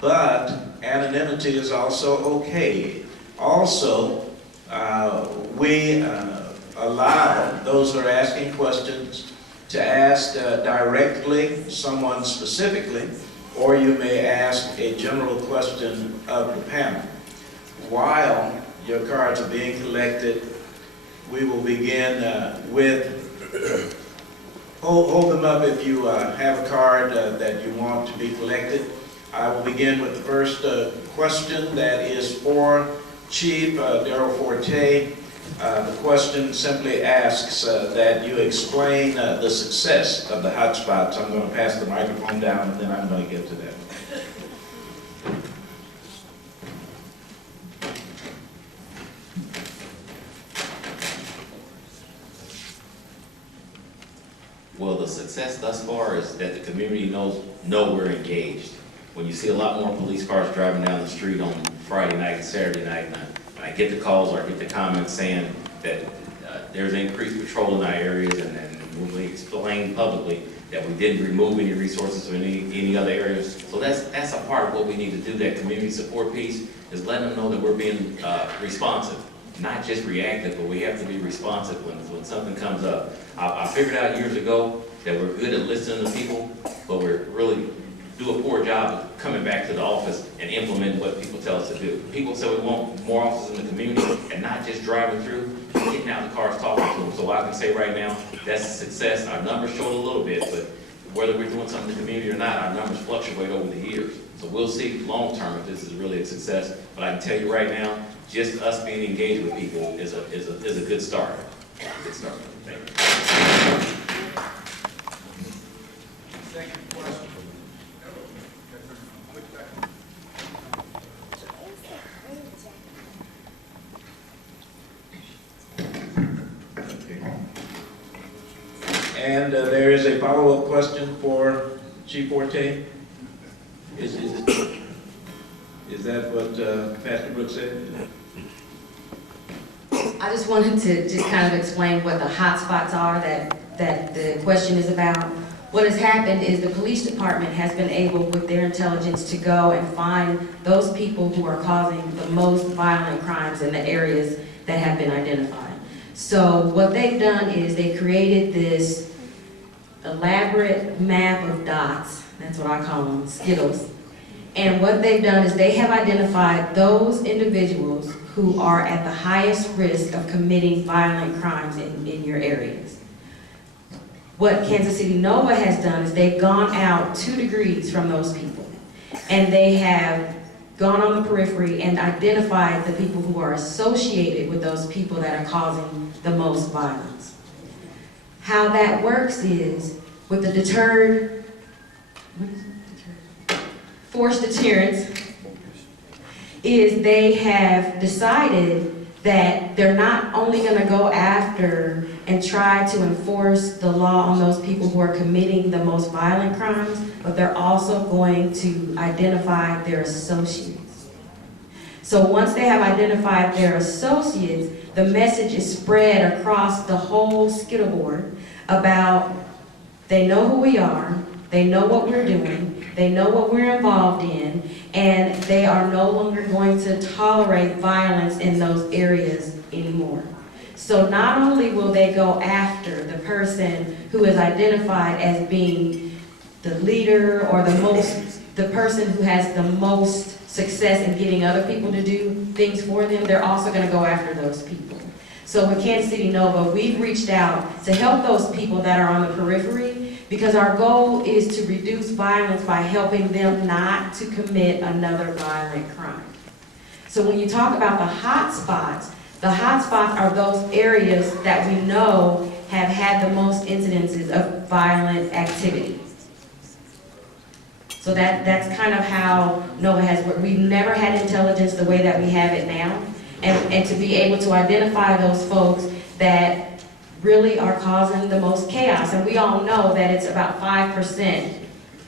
but anonymity is also okay. Also, we allow those who are asking questions to ask directly someone specifically, or you may ask a general question of the panel. While your cards are being collected, we will begin with, hold them up if you have a card that you want to be collected. I will begin with the first question that is for Chief Darrell Forte. The question simply asks that you explain the success of the hotspots. I'm going to pass the microphone down and then I'm going to get to that. Well, the success thus far is that the community know we're engaged. When you see a lot more police cars driving down the street on Friday night and Saturday night, and I get the calls or I get the comments saying that there's increased patrol in our areas, and when we explain publicly that we didn't remove any resources from any other areas. So that's a part of what we need to do, that community support piece, is letting them know that we're being responsive. Not just reactive, but we have to be responsive when something comes up. I figured out years ago that we're good at listening to people, but we're really do a poor job of coming back to the office and implementing what people tell us to do. People say we want more officers in the community and not just driving through, getting out of the cars, talking to them. So I can say right now, that's a success. Our numbers showed a little bit, but whether we're doing something in the community or not, our numbers fluctuate over the years. So we'll see long term if this is really a success. But I can tell you right now, just us being engaged with people is a good start. Good start. Thank you. Second question. And there is a follow-up question for Chief Forte. Is that what Pastor Brooks said? I just wanted to just kind of explain what the hot spots are that the question is about. What has happened is the police department has been able, with their intelligence, to go and find those people who are causing the most violent crimes in the areas that have been identified. So what they've done is they created this elaborate map of dots. That's what I call them, Skittles. And what they've done is they have identified those individuals who are at the highest risk of committing violent crimes in your areas. What Kansas City NOVA has done is they've gone out 2 degrees from those people. And they have gone on the periphery and identified the people who are associated with those people that are causing the most violence. How that works is with the forced deterrence, is they have decided that they're not only going to go after and try to enforce the law on those people who are committing the most violent crimes, but they're also going to identify their associates. So once they have identified their associates, the message is spread across the whole skittleboard about they know who we are, they know what we're doing, they know what we're involved in, and they are no longer going to tolerate violence in those areas anymore. So not only will they go after the person who is identified as being the leader or the person who has the most success in getting other people to do things for them, they're also going to go after those people. So with Kansas City NOVA, we've reached out to help those people that are on the periphery, because our goal is to reduce violence by helping them not to commit another violent crime. So when you talk about the hot spots are those areas that we know have had the most incidences of violent activity. So that's kind of how NOVA has worked. We've never had intelligence the way that we have it now. And to be able to identify those folks that really are causing the most chaos. And we all know that it's about 5%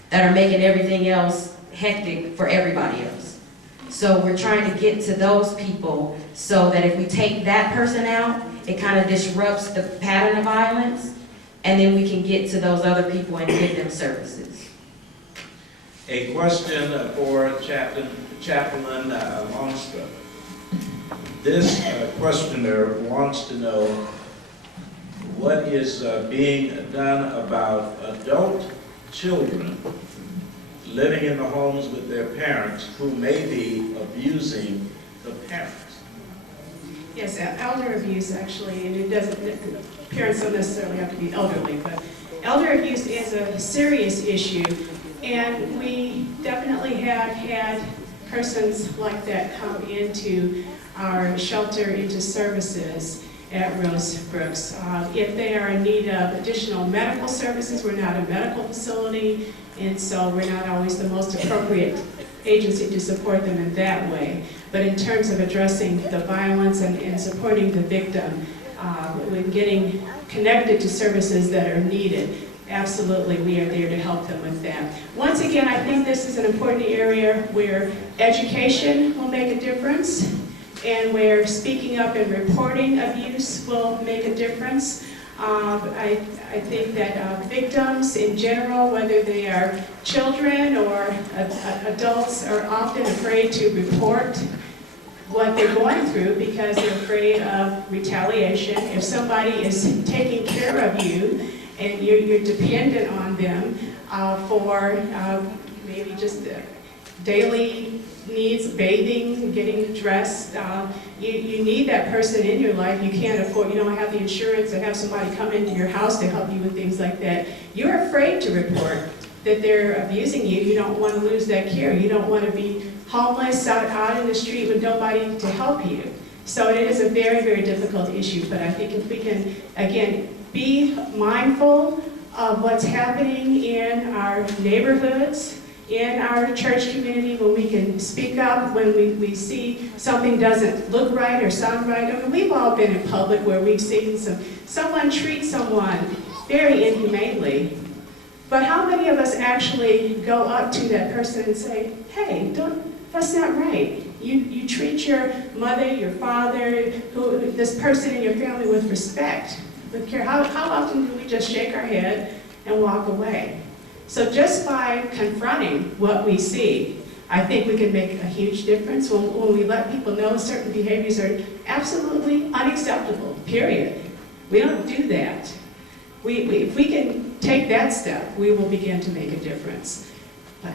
that are making everything else hectic for everybody else. So we're trying to get to those people so that if we take that person out, it kind of disrupts the pattern of violence, and then we can get to those other people and give them services. A question for Chaplain Longstreth. This questioner wants to know what is being done about adult children living in the homes with their parents who may be abusing the parents. Yes, elder abuse actually, and it doesn't, parents don't necessarily have to be elderly, but elder abuse is a serious issue, and we definitely have had persons like that come into our shelter, into services at Rosebrooks. If they are in need of additional medical services, we're not a medical facility, and so we're not always the most appropriate agency to support them in that way. But in terms of addressing the violence and supporting the victim, with getting connected to services that are needed, absolutely, we are there to help them with that. Once again, I think this is an important area where education will make a difference, and where speaking up and reporting abuse will make a difference. I think that victims in general, whether they are children or adults, are often afraid to report what they're going through because they're afraid of retaliation. If somebody is taking care of you and you're dependent on them for maybe just daily needs, bathing, getting dressed, you need that person in your life. You can't afford, you don't have the insurance to have somebody come into your house to help you with things like that. You're afraid to report that they're abusing you. You don't want to lose that care. You don't want to be homeless out in the street with nobody to help you. So it is a very, very difficult issue, but I think if we can, again, be mindful of what's happening in our neighborhoods, in our church community, when we can speak up, when we see something doesn't look right or sound right. I mean, we've all been in public where we've seen someone treat someone very inhumanely. But how many of us actually go up to that person and say, hey, that's not right. You treat your mother, your father, this person in your family with respect, with care. How often do we just shake our head and walk away? So just by confronting what we see, I think we can make a huge difference when we let people know certain behaviors are absolutely unacceptable, period. We don't do that. If we can take that step, we will begin to make a difference. But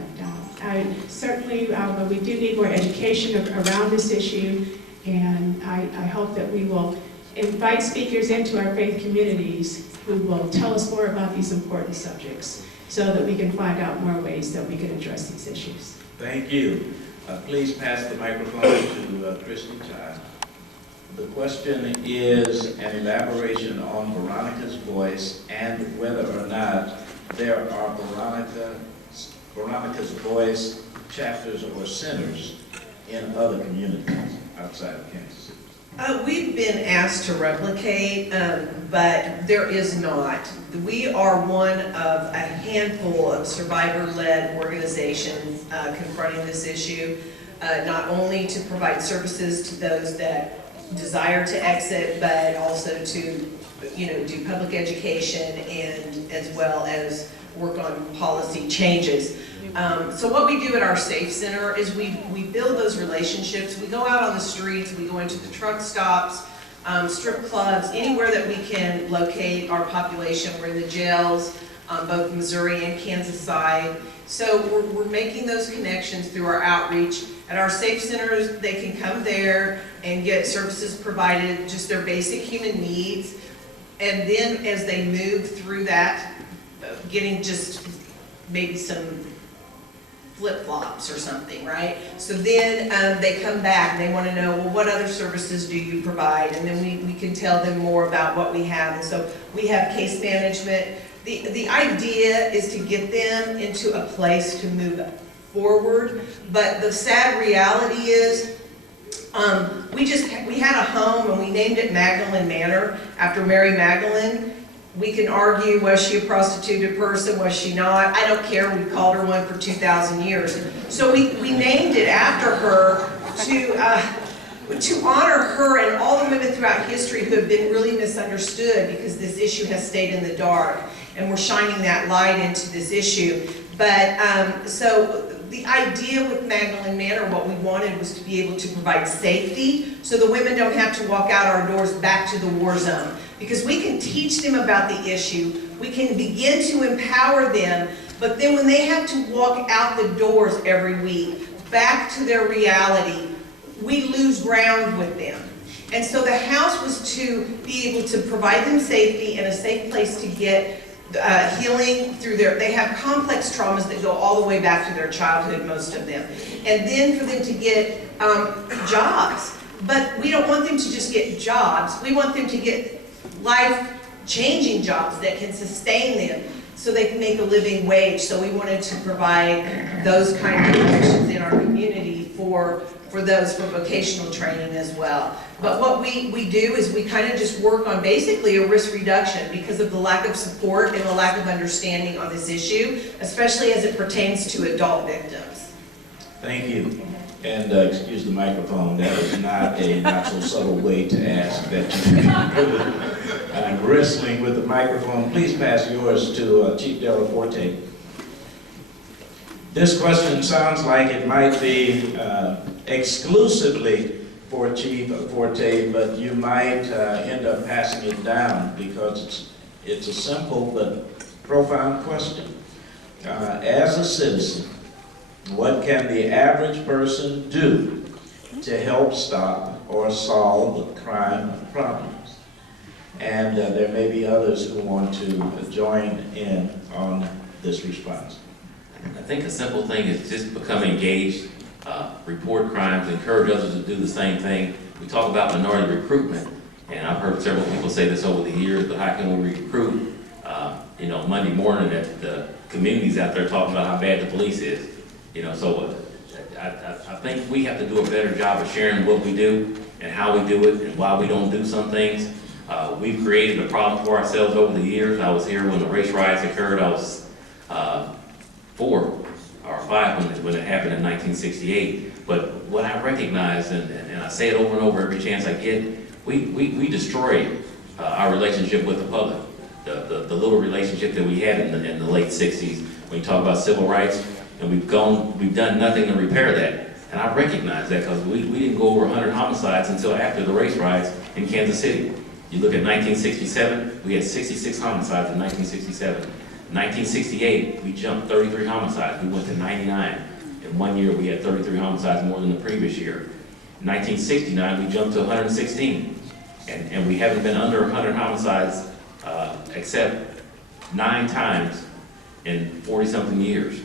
we do need more education around this issue, and I hope that we will invite speakers into our faith communities who will tell us more about these important subjects, so that we can find out more ways that we can address these issues. Thank you. Please pass the microphone to Christy Todd. The question is an elaboration on Veronica's voice and whether or not there are Veronica's voice chapters or centers in other communities outside of Kansas City. We've been asked to replicate, but there is not. We are one of a handful of survivor-led organizations confronting this issue, not only to provide services to those that desire to exit, but also to, do public education and as well as work on policy changes. So what we do at our Safe Center is we build those relationships. We go out on the streets, we go into the truck stops, strip clubs, anywhere that we can locate our population. We're in the jails, both Missouri and Kansas side. So we're making those connections through our outreach. At our Safe Centers, they can come there and get services provided, just their basic human needs. And then as they move through that, getting just maybe some flip-flops or something, right? So then they come back and they want to know, well, what other services do you provide? And then we can tell them more about what we have. And so we have case management. The idea is to get them into a place to move forward, but the sad reality is we had a home and we named it Magdalene Manor after Mary Magdalene. We can argue, was she a prostituted person, was she not? I don't care, we called her one for 2,000 years. So we named it after her to honor her and all the women throughout history who have been really misunderstood because this issue has stayed in the dark, and we're shining that light into this issue. But, so the idea with Magdalene Manor, what we wanted was to be able to provide safety so the women don't have to walk out our doors back to the war zone. Because we can teach them about the issue, we can begin to empower them, but then when they have to walk out the doors every week, back to their reality, we lose ground with them. And so the house was to be able to provide them safety and a safe place to get healing through they have complex traumas that go all the way back to their childhood, most of them. And then for them to get jobs. But we don't want them to just get jobs. We want them to get life-changing jobs that can sustain them so they can make a living wage. So we wanted to provide those kind of positions in our community for those for vocational training as well. But what we do is we kind of just work on basically a risk reduction because of the lack of support and the lack of understanding on this issue, especially as it pertains to adult victims. Thank you. And excuse the microphone, that is not a not so subtle way to ask that you I'm wrestling with the microphone. Please pass yours to Chief Della Forte. This question sounds like it might be exclusively for Chief Forte, but you might end up passing it down because it's a simple but profound question. As a citizen, what can the average person do to help stop or solve crime problems? And there may be others who want to join in on this response. I think a simple thing is just become engaged, report crimes, encourage others to do the same thing. We talk about minority recruitment, and I've heard several people say this over the years, but how can we recruit, Monday morning that the community's out there talking about how bad the police is. So I think we have to do a better job of sharing what we do and how we do it and why we don't do some things. We've created a problem for ourselves over the years. I was here when the race riots occurred. I was 4 or 5 when it happened in 1968. But what I recognize, and I say it over and over every chance I get, we destroyed our relationship with the public. The little relationship that we had in the late 60s when you talk about civil rights. And we've done nothing to repair that. And I recognize that because we didn't go over 100 homicides until after the race riots in Kansas City. You look at 1967, we had 66 homicides in 1967. 1968, we jumped 33 homicides. We went to 99. In 1 year, we had 33 homicides more than the previous year. In 1969, we jumped to 116. And we haven't been under 100 homicides except 9 times in 40-something years.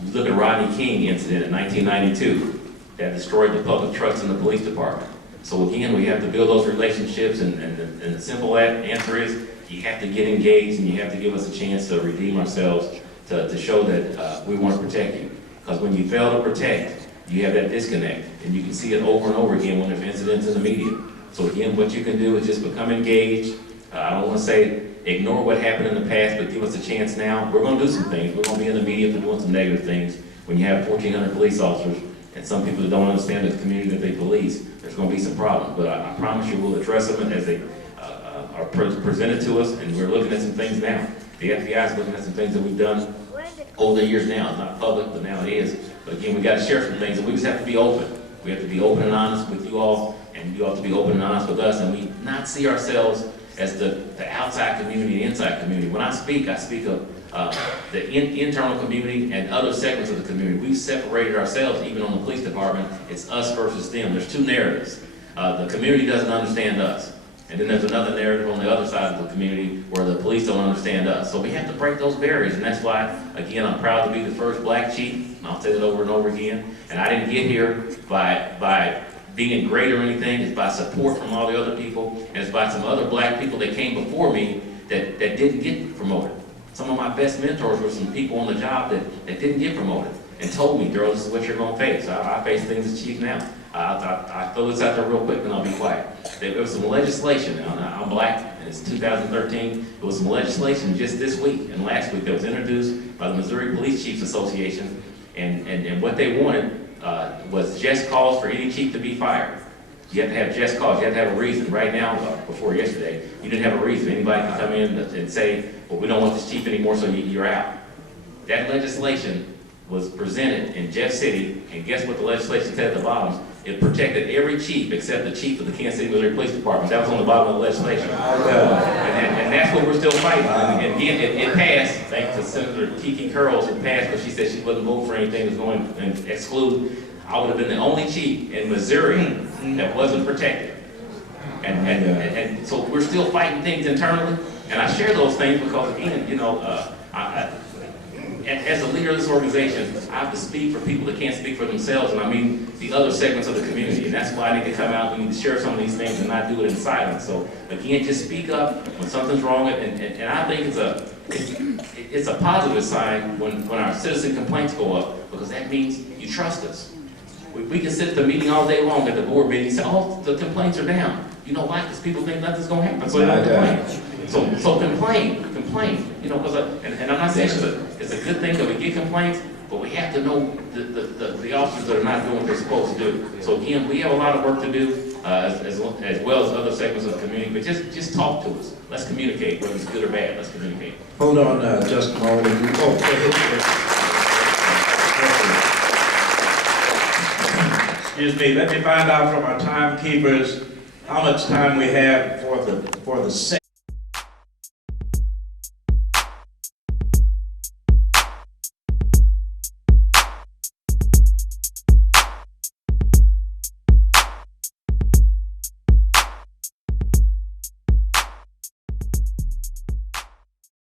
You look at Rodney King incident in 1992, that destroyed the public trust in the police department. So again, we have to build those relationships, and the simple answer is you have to get engaged and you have to give us a chance to redeem ourselves to show that we want to protect you. Because when you fail to protect, you have that disconnect, and you can see it over and over again when there's incidents in the media. So again, what you can do is just become engaged. I don't want to say ignore what happened in the past, but give us a chance now. We're going to do some things. We're going to be in the media for doing some negative things. When you have 1,400 police officers and some people that don't understand the community that they police, there's going to be some problems. But I promise you we'll address them as they are presented to us, and we're looking at some things now. The FBI is looking at some things that we've done over the years now. It's not public, but now it is. But again, we got to share some things, and we just have to be open. We have to be open and honest with you all, and you all have to be open and honest with us, and we not see ourselves as the outside community and inside community. When I speak of the internal community and other segments of the community. We've separated ourselves, even on the police department. It's us versus them. There's 2 narratives. The community doesn't understand us. And then there's another narrative on the other side of the community where the police don't understand us. So we have to break those barriers, and that's why, again, I'm proud to be the first black chief. And I'll say that over and over again. And I didn't get here by being great or anything. It's by support from all the other people, and it's by some other black people that came before me that didn't get promoted. Some of my best mentors were some people on the job that didn't get promoted and told me, girl, this is what you're going to face. I face things as chief now. I throw this out there real quick and I'll be quiet. There was some legislation, now I'm black, and it's 2013. There was some legislation just this week and last week that was introduced by the Missouri Police Chiefs Association, and what they wanted was just cause for any chief to be fired. You have to have just cause, you have to have a reason. Right now, before yesterday, you didn't have a reason. Anybody can come in and say, well, we don't want this chief anymore, so you're out. that legislation was presented in Jeff City, and guess what the legislation said at the bottom? It protected every chief except the chief of the Kansas City, Missouri Police Department. That was on the bottom of the legislation. And that's what we're still fighting. And again, it passed, thanks to Senator Kiki Curls, it passed, but she said she wouldn't vote for anything that's going to exclude. I would have been the only chief in Missouri that wasn't protected. And so we're still fighting things internally, and I share those things because, again, you know, as a leader of this organization, I have to speak for people that can't speak for themselves, and I mean the other segments of the community, and that's why I need to come out, we need to share some of these things and not do it in silence. So again, just speak up when something's wrong, and I think it's a positive sign when our citizen complaints go up, because that means you trust us. We can sit at the meeting all day long, at the board meeting, and say, oh, the complaints are down. You know why? Because people think nothing's going to happen, so they don't complain. So complain, you know, because, and I'm not saying it's a good thing that we get complaints, but we have to know the officers that are not doing what they're supposed to do. So again, we have a lot of work to do, as well as other segments of the community, but just talk to us. Let's communicate, whether it's good or bad, let's communicate. Hold on just a moment. Excuse me, let me find out from our timekeepers how much time we have for the